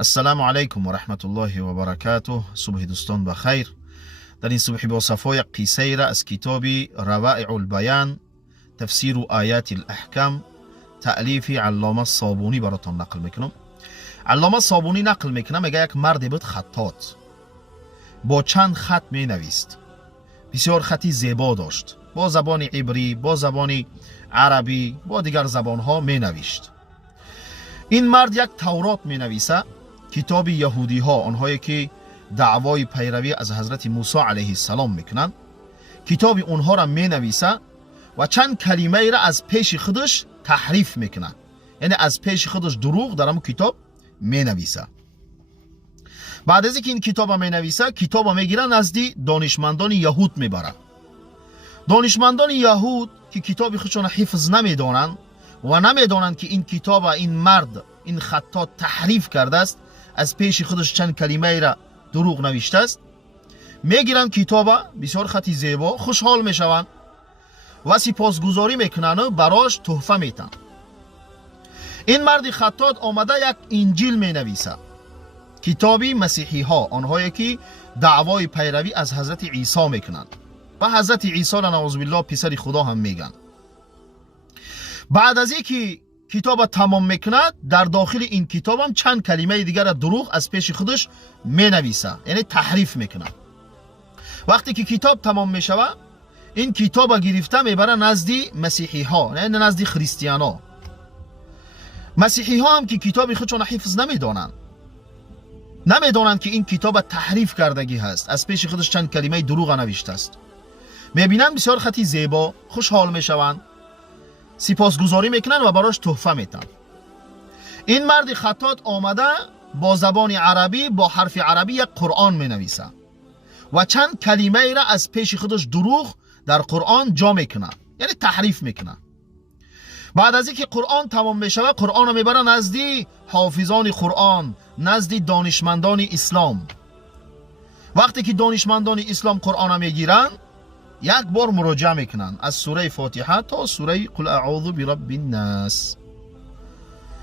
السلام علیکم و رحمت الله و برکاته. صبح دوستان بخیر. در این صبح با صفای قصه را از کتاب روائع البیان تفسیر آیات الاحکام تألیف علامه صابونی براتون نقل میکنم. علامه صابونی نقل میکنه، میگه یک مرد بود خطاط، با چند خط می نویست، بسیار خطی زیبا داشت، با زبان عبری، با زبان عربی، با دیگر زبان ها می نوشت. این مرد یک تورات می نویسه، کتاب یهودی ها، آنهایی که دعوای پیروی از حضرت موسی علیه السلام میکنن، کتاب اونها را می نویسه و چند کلمه را از پیش خودش تحریف میکنه، یعنی از پیش خودش دروغ در همون کتاب می نویسه. بعد از اینکه این کتاب می نویسه، کتاب میگیره نزدی دانشمندان یهود میبره. دانشمندان یهود که کتاب خودشون حفظ نمیدونن و نمیدونن که این کتاب این مرد، این خطاط تحریف کرده است، از پیش خودش چند کلمه را دروغ نوشته است، میگیرن کتاب بسیار خطی زیبا، خوشحال میشون و سپاسگزاری میکنن و براش تحفه میتن. این مرد خطاط آمده یک انجیل می نویسه، کتابی مسیحی ها، آنهایی که دعوای پیروی از حضرت عیسی میکنند و حضرت عیسی را نعوذ بالله پسر خدا هم میگن. بعد از اینکه کتاب تمام میکنه، در داخل این کتاب هم چند کلمه دیگر دروغ از پیش خودش می نویسه، یعنی تحریف میکنه. وقتی که کتاب تمام میشوه، این کتاب گرفته میبره نزدی مسیحی ها، یعنی نزدی خریستیان ها. مسیحی ها هم که کتاب خودشون حفظ نمیدونن که این کتاب تحریف کردگی هست، از پیش خودش چند کلمه دروغ نوشته است، میبینن بسیار خطی زیبا، خوشحال میشوند، سپاسگزاری میکنن و براش تحفه میتن. این مرد خطاط آمده با زبان عربی، با حرف عربی یک قرآن مینویسه و چند کلمه را از پیش خودش دروغ در قرآن جا میکنه، یعنی تحریف میکنه. بعد از اینکه قرآن تمام میشوه، قرآن رو میبره نزدی حافظان قرآن، نزدی دانشمندان اسلام. وقتی که دانشمندان اسلام قرآن رو میگیرن، یک بار مراجعه میکنن از سوره فاتحه تا سوره قل اعوذ برب الناس.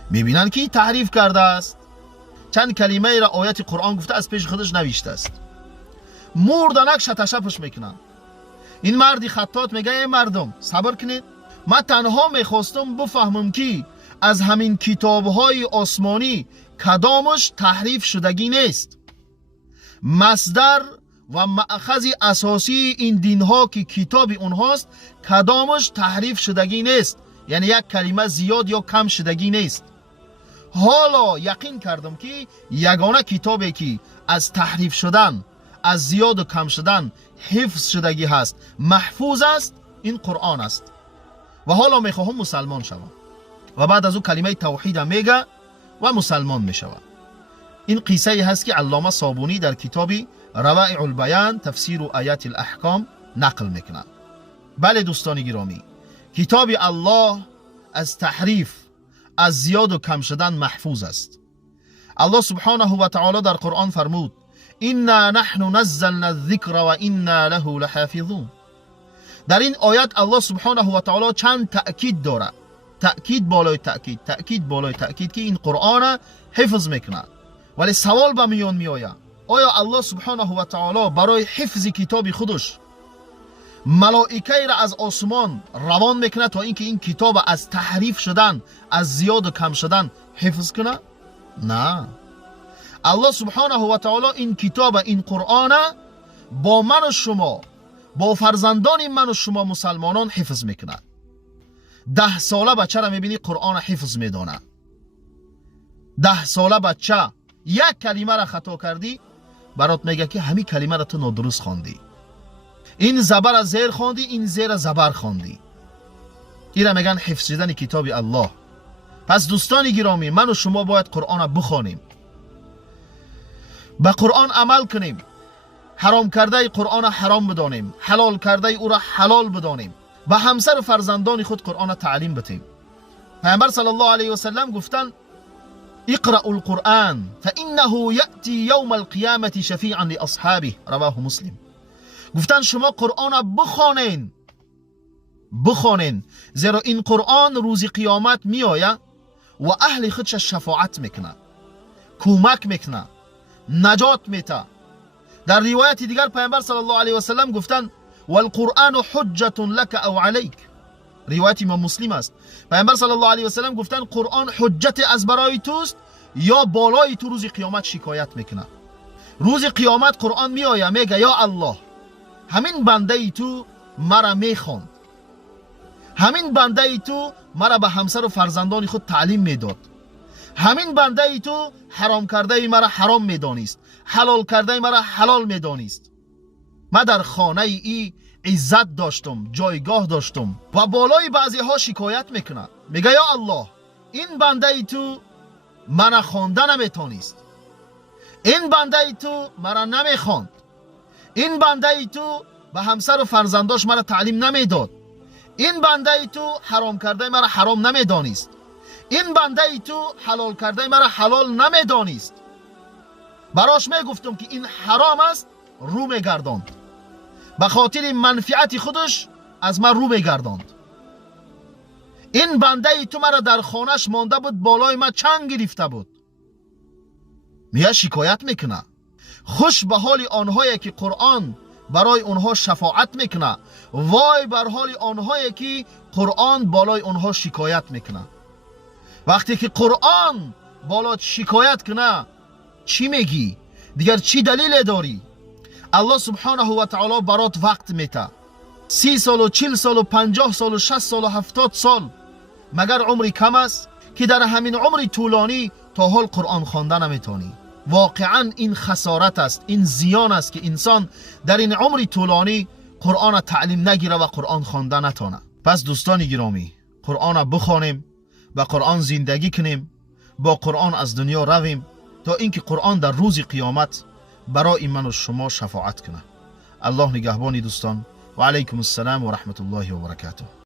میبینن که تحریف کرده است، چند کلمه را آیت قرآن گفته از پیش خودش نوشته است. مردنک شتشپش میکنن. این مردی خطاط میگه ای مردم صبر کنید، من تنها میخواستم بفهمم که از همین کتابهای آسمانی کدامش تحریف شدگی نیست. مصدر و مأخذ اساسی این دین ها که کتاب اونهاست کدامش تحریف شدگی نیست، یعنی یک کلمه زیاد یا کم شدگی نیست. حالا یقین کردم که یگانه کتابی که از تحریف شدن، از زیاد و کم شدن حفظ شدگی هست، محفوظ است، این قرآن است و حالا میخواهم مسلمان شوم. و بعد از او کلمه توحید میگه و مسلمان میشوه. این قصه هست که علامه صابونی در کتاب روائع البیان تفسیر آیات الاحکام نقل میکنه. بله دوستان گرامی، کتاب الله از تحریف، از زیاد و کم شدن محفوظ است. الله سبحانه و تعالی در قرآن فرمود انا نحن نزلنا الذکر و انا له لحافظون. در این آیات الله سبحانه و تعالی چند تأکید داره، تأکید بالای تأکید، تأکید بالای تأکید که این قرآن حفظ میکنه. ولی سوال به میان میآید، آیا الله سبحانه و تعالی برای حفظ کتاب خودش ملائکه را از آسمان روان میکنه تا اینکه این کتاب از تحریف شدن، از زیاد و کم شدن حفظ کنه؟ نه. الله سبحانه و تعالی این کتاب، این قرآن با من و شما، با فرزندان من و شما مسلمانان حفظ میکنه. 10 ساله بچه را میبینی قرآن حفظ میدانه. 10 ساله بچه یک کلمه را خطا کردی، برات میگه که همین کلمه را تو نادرست خواندی، این زبر زیر خواندی، این زیر زبر خواندی. این را میگن حفظ شدن کتاب الله. پس دوستان گرامی، من و شما باید قرآن را بخوانیم، به قرآن عمل کنیم، حرام کرده قرآن حرام بدانیم، حلال کرده او را حلال بدانیم، و همسر فرزندان خود قرآن تعلیم بدیم. پیامبر صلی الله علیه و سلم گفتن اقرأوا القرآن فإنه يأتي يوم القيامة شفيعا لأصحابه، رواه مسلم. گفتن شما قرآن بخوانین، زیرا این قرآن روز قیامت می آید و اهل خودش شفاعت میکنه. کمک میکنه، نجات میده. در روایت دیگر پیامبر صلی الله علیه و سلم گفتن والقرآن حجت لك او علیک. روایت امام مسلم است. پیامبر صلی الله علیه و سلم گفتن قرآن حجت از برای توست یا بالای تو روز قیامت شکایت میکنه. روز قیامت قرآن میآید میگه یا الله همین بنده ای تو مرا میخواند، همین بنده ای تو مرا به همسر و فرزندان خود تعلیم میداد، همین بنده ای تو حرام کرده ای مرا حرام میدانست، حلال کرده ای مرا حلال میدانست. من در خانه ای عزت داشتم، جایگاه داشتم. و بالای بعضی ها شکایت میکنه، میگه یا الله این بنده ای تو مرا خوانده نمیتونست، این بنده ای تو مرا نمیخواند، این بنده ای تو به همسر و فرزنداش مرا تعلیم نمیداد، این بنده ای تو حرام کرده مرا حرام نمیدانست، این بنده ای تو حلال کرده مرا حلال نمیدانست. براش میگفتم که این حرام است، رو میگرداند، به خاطر منفعت خودش از من رو میگرداند. این بنده ای تو مرا در خانهش مانده بود، بالای من چنگ گرفته بود. میگه شکایت میکنه. خوش به حال آنهایی که قرآن برای اونها شفاعت میکنه، وای بر حال آنهایی که قرآن بالای اونها شکایت میکنه. وقتی که قرآن بالات شکایت کنه چی میگی؟ دیگر چی دلیل داری؟ الله سبحانه و تعالی برات وقت میته، 30 سال و 40 سال و 50 سال و 60 سال و 70 سال. مگر عمری کم است که در همین عمری طولانی تا حال قرآن خوانده نمیتونی؟ واقعا این خسارت است، این زیان است که انسان در این عمری طولانی قرآن تعلیم نگیره و قرآن خوانده نتونه. پس دوستان گرامی، قرآن بخوانیم، با قرآن زندگی کنیم، با قرآن از دنیا رویم تا اینکه قرآن در روز قیامت برای من و شما شفاعت کنه. الله نگهبانی دوستان و علیکم السلام و رحمت الله و برکاته.